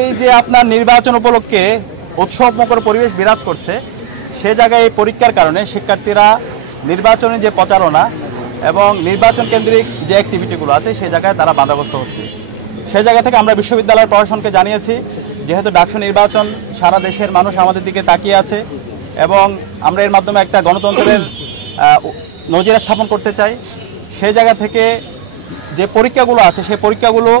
এই যে আপনার নির্বাচন উপলক্ষে উৎসবমুখর পরিবেশ বিরাজ করছে, সে জায়গায় এই পরীক্ষার কারণে শিক্ষার্থীরা নির্বাচনী যে প্রচারণা এবং নির্বাচন কেন্দ্রিক যে অ্যাক্টিভিটিগুলো আছে সেই জায়গায় তারা বাধাগ্রস্ত হচ্ছে। সেই জায়গা থেকে আমরা বিশ্ববিদ্যালয়ের প্রশাসনকে জানিয়েছি, যেহেতু ডাকসু নির্বাচন সারা দেশের মানুষ আমাদের দিকে তাকিয়ে আছে এবং আমরা এর মাধ্যমে একটা গণতন্ত্রের নজির স্থাপন করতে চাই, সেই জায়গা থেকে যে পরীক্ষাগুলো আছে সেই পরীক্ষাগুলো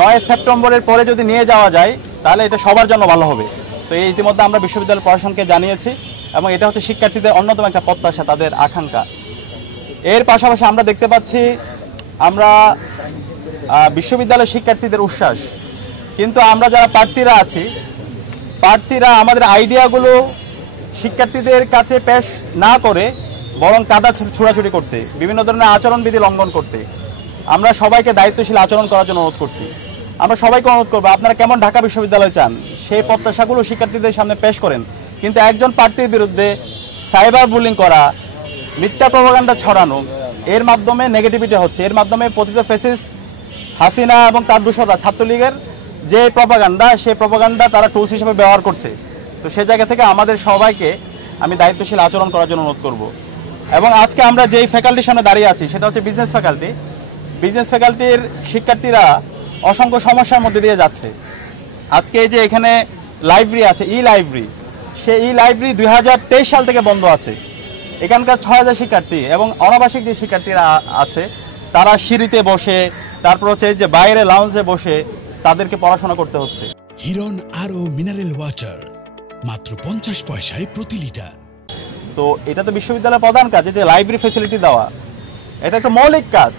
9 সেপ্টেম্বরের পরে যদি নিয়ে যাওয়া যায় তাহলে এটা সবার জন্য ভালো হবে। তো এই ইতিমধ্যে আমরা বিশ্ববিদ্যালয় প্রশাসনকে জানিয়েছি এবং এটা হচ্ছে শিক্ষার্থীদের অন্যতম একটা প্রত্যাশা, তাদের আকাঙ্ক্ষা। এর পাশাপাশি আমরা দেখতে পাচ্ছি আমরা বিশ্ববিদ্যালয়ের শিক্ষার্থীদের উচ্ছ্বাস, কিন্তু আমরা যারা প্রার্থীরা আছি, প্রার্থীরা আমাদের আইডিয়াগুলো শিক্ষার্থীদের কাছে পেশ না করে বরং কাদা ছোড়াছুড়ি করতে, বিভিন্ন ধরনের আচরণবিধি লঙ্ঘন করতে, আমরা সবাইকে দায়িত্বশীল আচরণ করার জন্য অনুরোধ করছি। আমরা সবাইকে অনুরোধ করবো, আপনারা কেমন ঢাকা বিশ্ববিদ্যালয় চান সেই প্রত্যাশাগুলো শিক্ষার্থীদের সামনে পেশ করেন, কিন্তু একজন প্রার্থীর বিরুদ্ধে সাইবার বুলিং করা, মিথ্যা প্রপাগান্ডা ছড়ানো, এর মাধ্যমে নেগেটিভিটি হচ্ছে। এর মাধ্যমে পতিত ফ্যাসিস্ট হাসিনা এবং তার দূষররা ছাত্রলীগের যে প্রপাগান্ডা, সেই প্রপাগান্ডা তারা টুলস হিসেবে ব্যবহার করছে। তো সে জায়গা থেকে আমাদের সবাইকে আমি দায়িত্বশীল আচরণ করার জন্য অনুরোধ করব। এবং আজকে আমরা যেই ফ্যাকাল্টির সামনে দাঁড়িয়ে আছি সেটা হচ্ছে বিজনেস ফ্যাকাল্টি। বিজনেস ফ্যাকাল্টির শিক্ষার্থীরা অসংখ্য সমস্যার মধ্যে দিয়ে যাচ্ছে। আজকে এই যে এখানে লাইব্রেরি আছে, ই লাইব্রেরি, সেই ই লাইব্রেরি 2023 সাল থেকে বন্ধ আছে। এখানকার 6000 শিক্ষার্থী এবং অনাবাসিক যে শিক্ষার্থীরা আছে তারা সিঁড়িতে বসে, তারপর হচ্ছে যে বাইরে লাউঞ্জে বসে তাদেরকে পড়াশোনা করতে হচ্ছে। হিরন আরও মিনারেল ওয়াটার মাত্র 50 পয়সায় প্রতি লিটার। তো এটা তো বিশ্ববিদ্যালয়ের প্রধান কাজ, যে লাইব্রেরি ফ্যাসিলিটি দেওয়া, এটা একটা মৌলিক কাজ।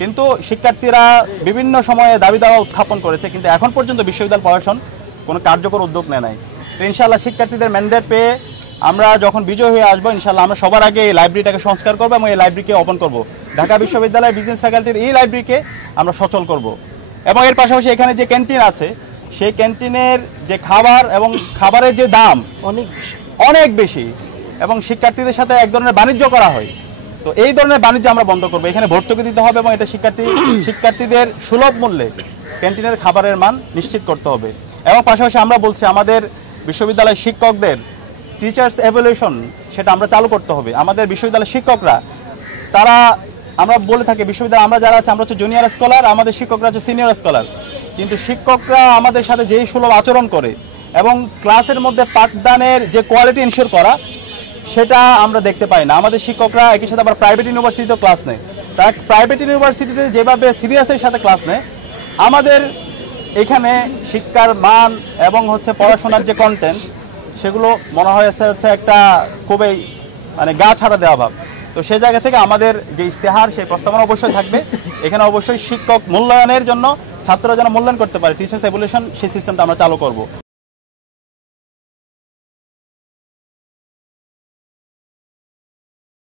কিন্তু শিক্ষার্থীরা বিভিন্ন সময়ে দাবি দাওয়া উত্থাপন করেছে, কিন্তু এখন পর্যন্ত বিশ্ববিদ্যালয় প্রশাসন কোনো কার্যকর উদ্যোগ নেয় নাই। তো ইনশাআল্লাহ শিক্ষার্থীদের ম্যান্ডেট পেয়ে আমরা যখন বিজয় হয়ে আসবো, ইনশাআল্লাহ আমরা সবার আগে এই লাইব্রেরিটাকে সংস্কার করবো এবং এই লাইব্রেরিকে ওপেন করব। ঢাকা বিশ্ববিদ্যালয়ের বিজনেস ফ্যাকাল্টির এই লাইব্রেরিকে আমরা সচল করব। এবং এর পাশাপাশি এখানে যে ক্যান্টিন আছে, সেই ক্যান্টিনের যে খাবার এবং খাবারের যে দাম অনেক বেশি এবং শিক্ষার্থীদের সাথে এক ধরনের বাণিজ্য করা হয়। তো এই ধরনের বাণিজ্য আমরা বন্ধ করবো। এখানে ভর্তুকি দিতে হবে এবং এটা শিক্ষার্থীদের সুলভ মূল্যে ক্যান্টিনের খাবারের মান নিশ্চিত করতে হবে। এবং পাশাপাশি আমরা বলছি আমাদের বিশ্ববিদ্যালয়ের শিক্ষকদের টিচার্স এভ্যালুয়েশন সেটা আমরা চালু করতে হবে। আমাদের বিশ্ববিদ্যালয়ের শিক্ষকরা তারা, আমরা বলে থাকি বিশ্ববিদ্যালয় আমরা যারা আছে আমরা হচ্ছে জুনিয়র স্কলার, আমাদের শিক্ষকরা হচ্ছে সিনিয়র স্কলার, কিন্তু শিক্ষকরা আমাদের সাথে যেই সুলভ আচরণ করে এবং ক্লাসের মধ্যে পাঠদানের যে কোয়ালিটি ইনশিওর করা সেটা আমরা দেখতে পাই না। আমাদের শিক্ষকরা একই সাথে আবার প্রাইভেট ইউনিভার্সিটিতেও ক্লাস নেয়, তারা প্রাইভেট ইউনিভার্সিটিতে যেভাবে সিরিয়াসের সাথে ক্লাস নেয়, আমাদের এখানে শিক্ষার মান এবং হচ্ছে পড়াশোনার যে কন্টেন্ট সেগুলো মনে হয় হচ্ছে একটা খুবই গা ছাড়া দেওয়া ভাব। তো সেই জায়গা থেকে আমাদের যে ইশতেহার সেই প্রস্তাবনা অবশ্যই থাকবে। এখানে অবশ্যই শিক্ষক মূল্যায়নের জন্য ছাত্ররা যেন মূল্যায়ন করতে পারে, টিচার্স এভ্যালুয়েশন সেই সিস্টেমটা আমরা চালু করব।